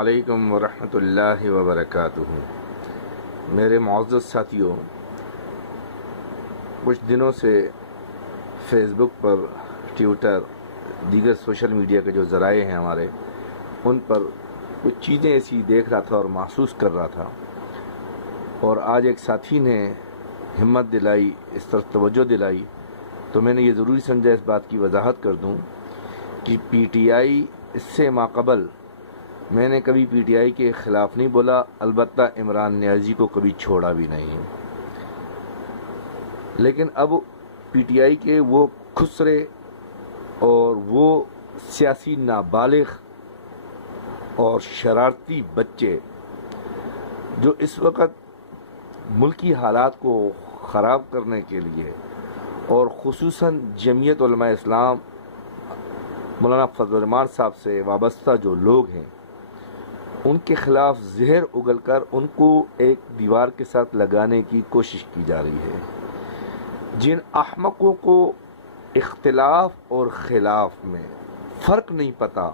علیکم ورحمۃ اللہ وبرکاتہ۔ میرے معزز ساتھیوں، کچھ دنوں سے فیس بک پر، ٹویٹر، دیگر سوشل میڈیا کے جو ذرائع ہیں ہمارے، ان پر کچھ چیزیں ایسی دیکھ رہا تھا اور محسوس کر رہا تھا، اور آج ایک ساتھی نے ہمت دلائی، اس طرف توجہ دلائی، تو میں نے یہ ضروری سمجھا اس بات کی وضاحت کر دوں کہ پی ٹی آئی اس سے ماقبل میں نے کبھی پی ٹی آئی کے خلاف نہیں بولا، البتہ عمران نیازی کو کبھی چھوڑا بھی نہیں، لیکن اب پی ٹی آئی کے وہ خسرے اور وہ سیاسی نابالغ اور شرارتی بچے جو اس وقت ملکی حالات کو خراب کرنے کے لیے اور خصوصاً جمعیت علماء اسلام مولانا فضل الرحمان صاحب سے وابستہ جو لوگ ہیں، ان کے خلاف زہر اگل کر ان کو ایک دیوار کے ساتھ لگانے کی کوشش کی جا رہی ہے۔ جن احمقوں کو اختلاف اور خلاف میں فرق نہیں پتا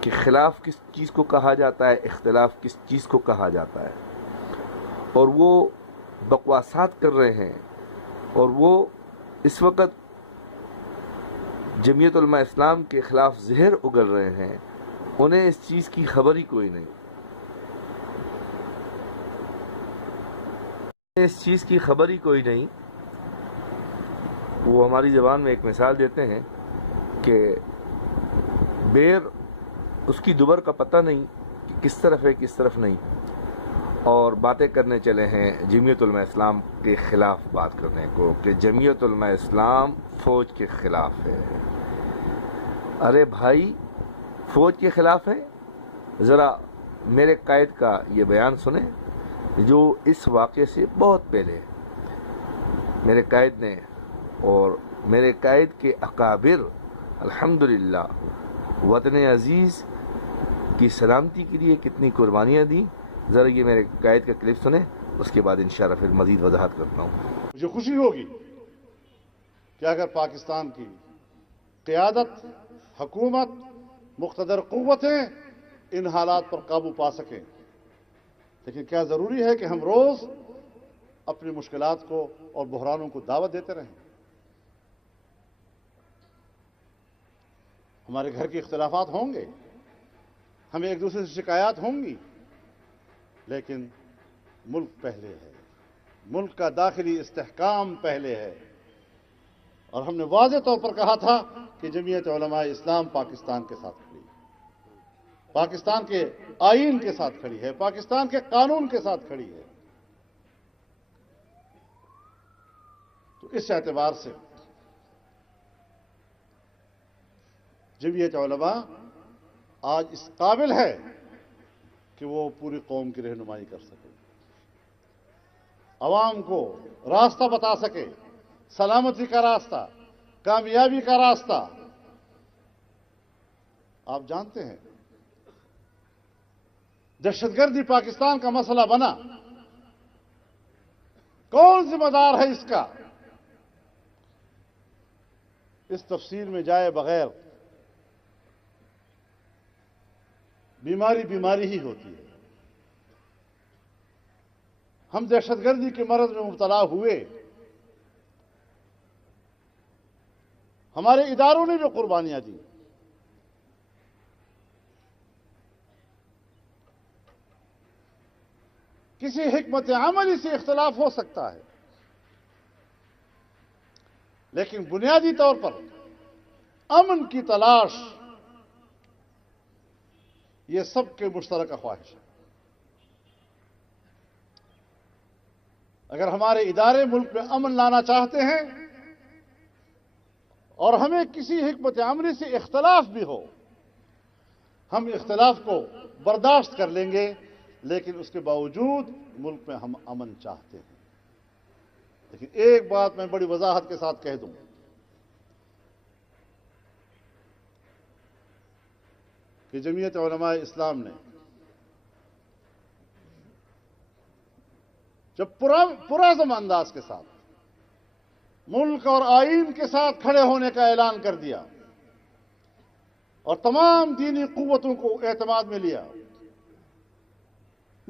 کہ خلاف کس چیز کو کہا جاتا ہے، اختلاف کس چیز کو کہا جاتا ہے، اور وہ بکواسات کر رہے ہیں، اور وہ اس وقت جمعیت علماء اسلام کے خلاف زہر اگل رہے ہیں، انہیں اس چیز کی خبر ہی کوئی نہیں، اس چیز کی خبر ہی کوئی نہیں۔ وہ ہماری زبان میں ایک مثال دیتے ہیں کہ بیر اس کی دوبر کا پتہ نہیں کہ کس طرف ہے کس طرف نہیں، اور باتیں کرنے چلے ہیں جمعیت علماء اسلام کے خلاف بات کرنے کو کہ جمعیت علماء اسلام فوج کے خلاف ہے۔ ارے بھائی، فوج کے خلاف ہے؟ ذرا میرے قائد کا یہ بیان سنیں جو اس واقعے سے بہت پہلے میرے قائد نے اور میرے قائد کے اکابر الحمدللہ وطن عزیز کی سلامتی کے لیے کتنی قربانیاں دیں۔ ذرا یہ میرے قائد کا کلپ سنیں، اس کے بعد انشاءاللہ پھر مزید وضاحت کرتا ہوں۔ مجھے خوشی ہوگی کہ اگر پاکستان کی قیادت، حکومت، مقتدر قوتیں ان حالات پر قابو پا سکیں، لیکن کیا ضروری ہے کہ ہم روز اپنی مشکلات کو اور بحرانوں کو دعوت دیتے رہیں؟ ہمارے گھر کے اختلافات ہوں گے، ہمیں ایک دوسرے سے شکایات ہوں گی، لیکن ملک پہلے ہے، ملک کا داخلی استحکام پہلے ہے، اور ہم نے واضح طور پر کہا تھا کہ جمعیت علماء اسلام پاکستان کے ساتھ کھڑی ہے، پاکستان کے آئین کے ساتھ کھڑی ہے، پاکستان کے قانون کے ساتھ کھڑی ہے۔ تو اس اعتبار سے جمعیت علماء آج اس قابل ہے کہ وہ پوری قوم کی رہنمائی کر سکے، عوام کو راستہ بتا سکے، سلامتی کا راستہ، کامیابی کا راستہ۔ آپ جانتے ہیں دہشت گردی پاکستان کا مسئلہ بنا، کون ذمہ دار ہے اس کا؟ اس تفصیل میں جائے بغیر بیماری ہی ہوتی ہے۔ ہم دہشت گردی کے مرض میں مبتلا ہوئے، ہمارے اداروں نے جو قربانیاں دی، کسی حکمت عملی سے اختلاف ہو سکتا ہے، لیکن بنیادی طور پر امن کی تلاش یہ سب کے مشترکہ خواہش ہے۔ اگر ہمارے ادارے ملک میں امن لانا چاہتے ہیں اور ہمیں کسی حکمت عملی سے اختلاف بھی ہو، ہم اختلاف کو برداشت کر لیں گے، لیکن اس کے باوجود ملک میں ہم امن چاہتے ہیں۔ لیکن ایک بات میں بڑی وضاحت کے ساتھ کہہ دوں، کہ جمعیت علماء اسلام نے جب پرعزم انداز کے ساتھ ملک اور آئین کے ساتھ کھڑے ہونے کا اعلان کر دیا اور تمام دینی قوتوں کو اعتماد میں لیا،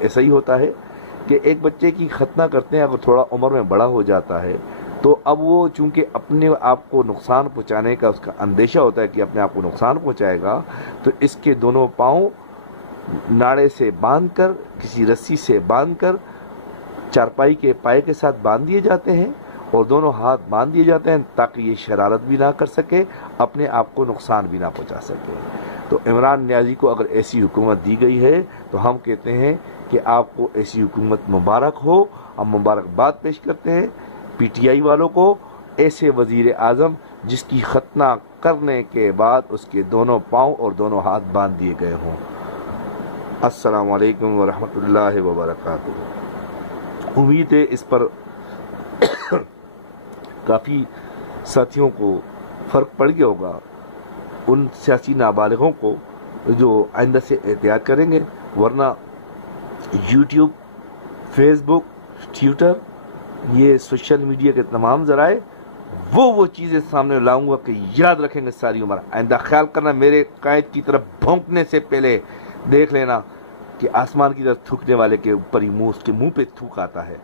ایسا ہی ہوتا ہے کہ ایک بچے کی ختنہ کرتے ہیں، اگر تھوڑا عمر میں بڑا ہو جاتا ہے تو اب وہ چونکہ اپنے آپ کو نقصان پہنچانے کا اس کا اندیشہ ہوتا ہے کہ اپنے آپ کو نقصان پہنچائے گا، تو اس کے دونوں پاؤں ناڑے سے باندھ کر، کسی رسی سے باندھ کر چارپائی کے پائے کے ساتھ باندھ دیے جاتے ہیں اور دونوں ہاتھ باندھ دیے جاتے ہیں تاکہ یہ شرارت بھی نہ کر سکے، اپنے آپ کو نقصان بھی نہ پہنچا سکے۔ تو عمران نیازی کو اگر ایسی حکومت دی گئی ہے تو ہم کہتے ہیں کہ آپ کو ایسی حکومت مبارک ہو۔ ہم مبارکباد پیش کرتے ہیں پی ٹی آئی والوں کو، ایسے وزیر اعظم جس کی ختنہ کرنے کے بعد اس کے دونوں پاؤں اور دونوں ہاتھ باندھ دیے گئے ہوں۔ السلام علیکم ورحمۃ اللہ وبرکاتہ۔ امید ہے اس پر کافی ساتھیوں کو فرق پڑ گیا ہوگا، ان سیاسی نابالغوں کو جو آئندہ سے احتیاط کریں گے، ورنہ یوٹیوب، فیس بک، ٹویٹر، یہ سوشل میڈیا کے تمام ذرائع وہ چیزیں سامنے لاؤں گا کہ یاد رکھیں گے ساری عمر۔ آئندہ خیال کرنا، میرے قائد کی طرف بھونکنے سے پہلے دیکھ لینا کہ آسمان کی طرف تھوکنے والے کے اوپر ہی اس کے منہ پہ تھوک آتا ہے۔